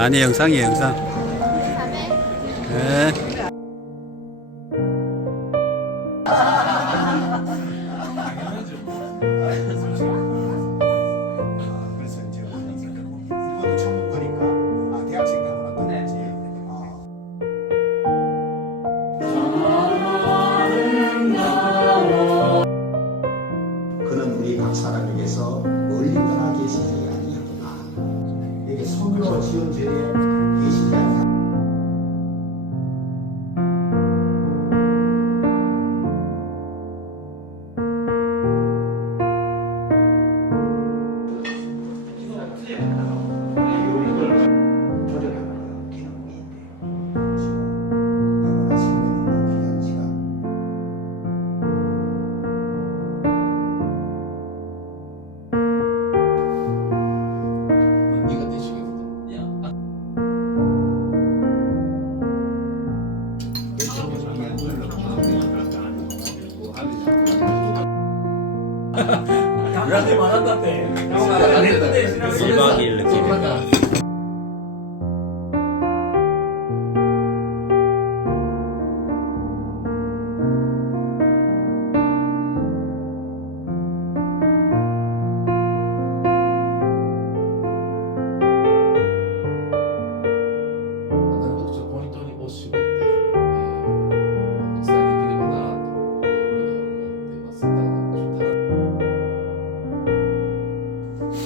아니, 영상이에요, 영상. 네. 그래서 이제 이것도 처음 보니까 대학생 가고 어떤지. 그는 우리 각 사람에게서 멀리 떠나 계시지 아니하구나. 이게 손으로 지은 죄에 계시지 아니하구나. 나한테 말한다って. 일박일 느낌이다.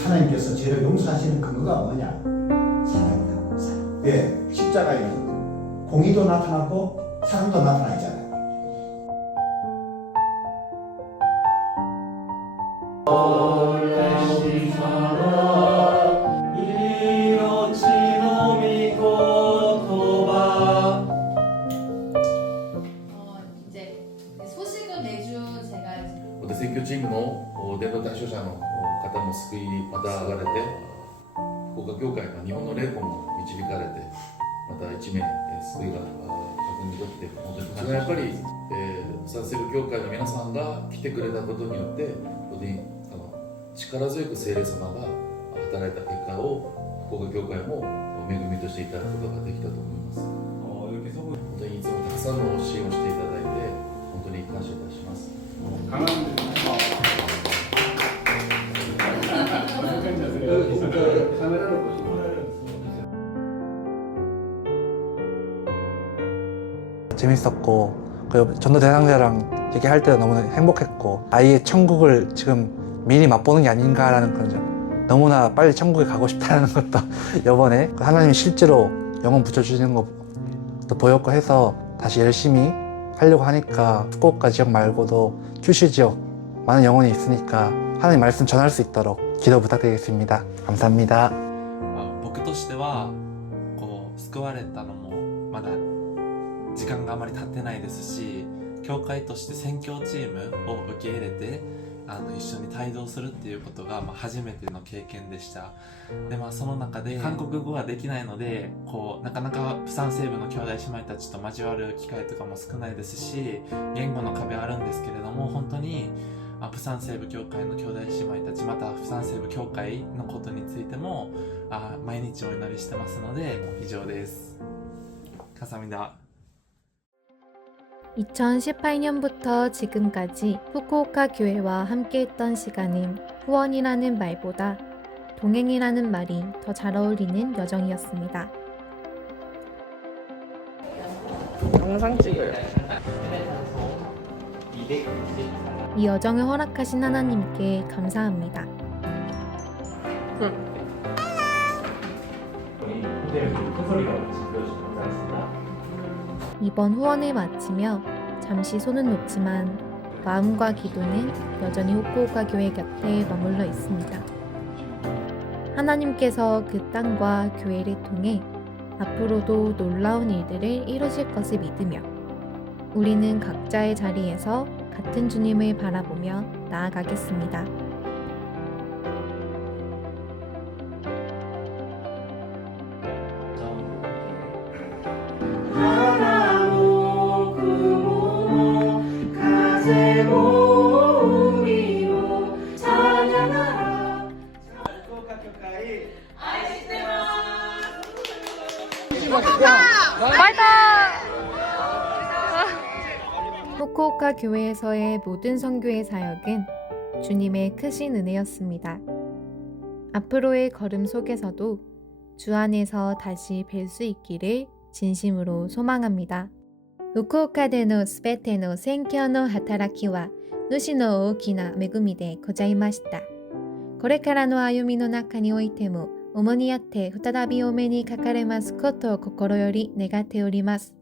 하나님께서 죄를 용서하시는 근거가 뭐냐? 사랑이다. 사랑. 예, 십자가에 공의도 나타났고 사랑도 나타나 있잖아요. 이제 소식을 매주 제가 選挙チームの伝道対象者の方も救いまた上がれて福岡教会日本の霊魂も導かれてまた一名救いが確認できて本当にそれはやっぱりサンセブ教会の皆さんが来てくれたことによって本当に力強く聖霊様が働いた結果を福岡教会も恵みとしていただくことができたと思います本当にいつもたくさんの支援をしていただいて本当に感謝いたします재밌었고 그리고 전도 대상자랑 얘기할 때도 너무 행복했고 아이의 천국을 지금 미리 맛보는 게 아닌가라는 그런 점 너무나 빨리 천국에 가고 싶다는 것도 이번에 하나님이 실제로 영혼 붙여주시는 것도 보였고 해서 다시 열심히 하려고 하니까 후쿠오카 지역 말고도 큐슈 지역 많은 영혼이 있으니까 하나님 말씀 전할 수 있도록 기도 부탁드리겠습니다. 감사합니다. 僕としてはこう救われたのもまだ時間があまり経ってないですし、教会として宣教チームを受け入れて一緒に帯同するっていうことが初めての経験でした。でその中で韓国語はできないのでこうなかなかプサン西部の兄弟姉妹たちと交わる機会とかも少ないですし、言語の壁あるんですけれども、本当にプサン西部教会の兄弟姉妹たちまたプサン西部教会のことについても毎日お祈りしてますので以上です。감사합니다. 2018년부터 지금까지 후쿠오카 교회와 함께했던 시간은 후원이라는 말보다 동행이라는 말이 더 잘 어울리는 여정이었습니다. 영상 찍어요. 이 여정을 허락하신 하나님께 감사합니다. 이번 후원을 마치며 잠시 손은 놓지만 마음과 기도는 여전히 후쿠오카 교회 곁에 머물러 있습니다. 하나님께서 그 땅과 교회를 통해 앞으로도 놀라운 일들을 이루실 것을 믿으며 우리는 각자의 자리에서 같은 주님을 바라보며 나아가겠습니다. 아이시테마 후쿠오카 교회에서의 모든 선교의 사역은 주님의 크신 은혜였습니다. 앞으로의 걸음 속에서도 주 안에서 다시 뵐 수 있기를 진심으로 소망합니다. 福岡でのすべての宣教の働きは主の大きな恵みでございました。これからの歩みの中においても、重にあって再びお目にかかれますことを心より願っております。